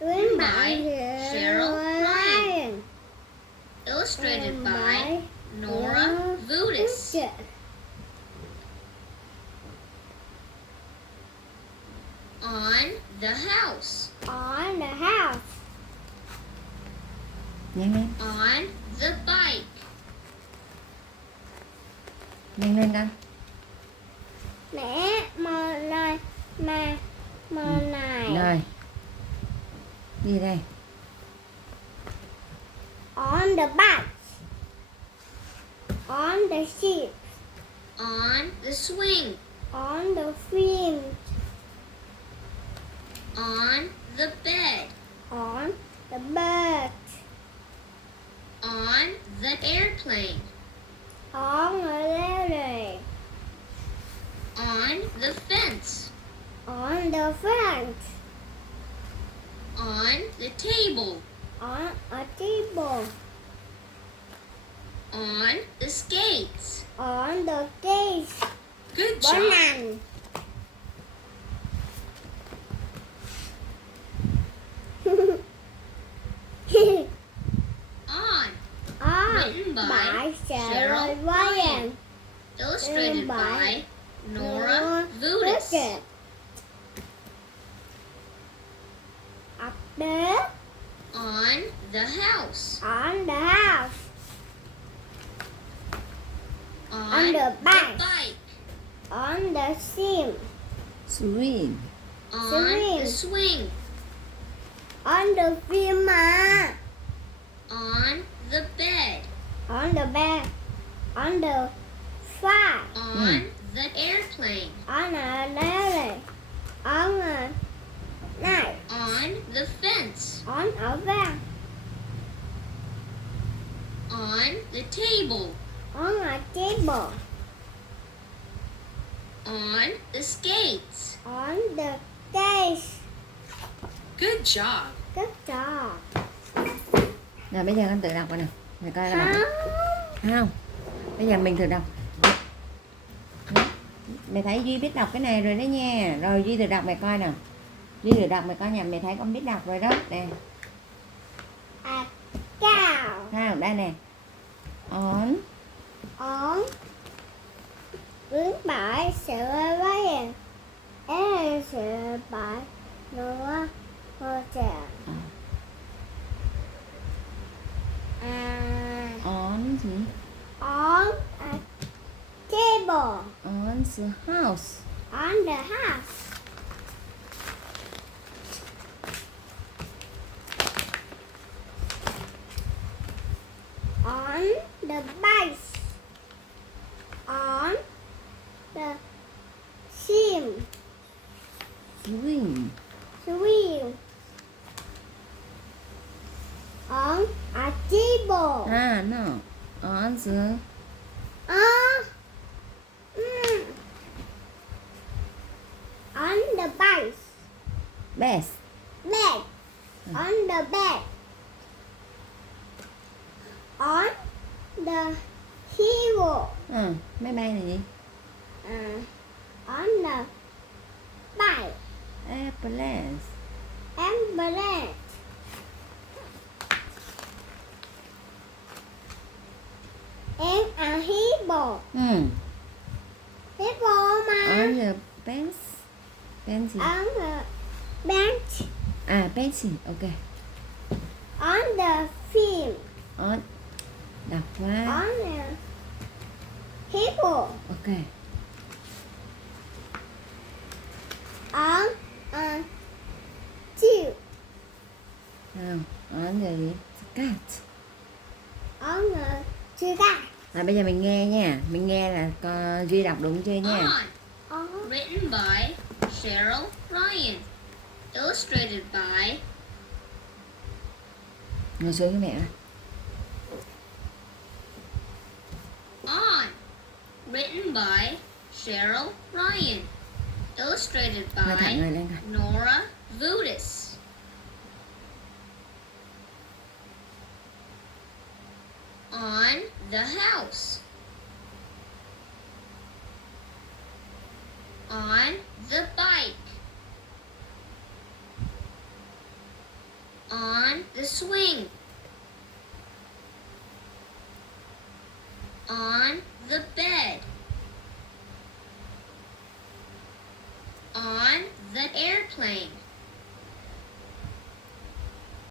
Written by Cheryl Ryan. Illustrated by Nora Vudis. On the house. On the house. Nhanh lên, On the bike. nhanh lên con. Mẹ mờ này mà mờ này. Rồi. Gì đây? On the bike. On the ship. On the swing. On the field. On the bed. On the bed. On the airplane. On the ladder. On the fence. On the front. On the table. On a table. On the skates. On the case. Good Bốn job. nằm. On. Written by Cheryl Cheryl Ryan. Illustrated by Nora Nora Vudis. Vudis. Up there. On the house. On the house. On the bike. bike. On the sim. Swing. On Swing. the swing. On the field mà. On the bed. On the bed. On the fire. On the airplane. On a ladder. On a knife. On the fence. On a van. On the table. On a table. On the skates. On the case. Good job. Good job. Rồi bây giờ con tự đọc coi nào. Mày coi con đọc. Không. Không. Bây giờ mình thử đọc. Mày thấy Duy biết đọc cái này rồi đấy nha. Rồi Duy thử đọc mày coi nào. Duy thử đọc mày coi nha. Mày thấy con biết đọc rồi đó. Nè. A cow. Không, đây nè. On. On. Written by Cheryl Ryan. Illustrated by Nora Vudis. On gì? On a table. On the house. On the house. On the bike. On the sim. Swing. Swing. On a table. Ah, no. On the On the bike. best. Bed. On the bed. On the table. Máy bay là gì? On the bike. Airplane. Ambulance. And a table. Table mà. On the bench. Bench gì? On the bench. À, pencil. Ok. On the field. On. Đọc qua. On the table. Ok. On a tube. Không. On the gì? Cat. On a cigar. Rồi bây giờ mình nghe nha. Mình nghe là con Duy đọc đúng chưa nha. On. Written by Cheryl Ryan. Illustrated by Ngồi xuống với mẹ ơi. On. Written by Cheryl Ryan. Illustrated Ngồi thẳng by người lên coi. Nora Vudis. On the house. On the bike. On the swing. On the bed. On the airplane.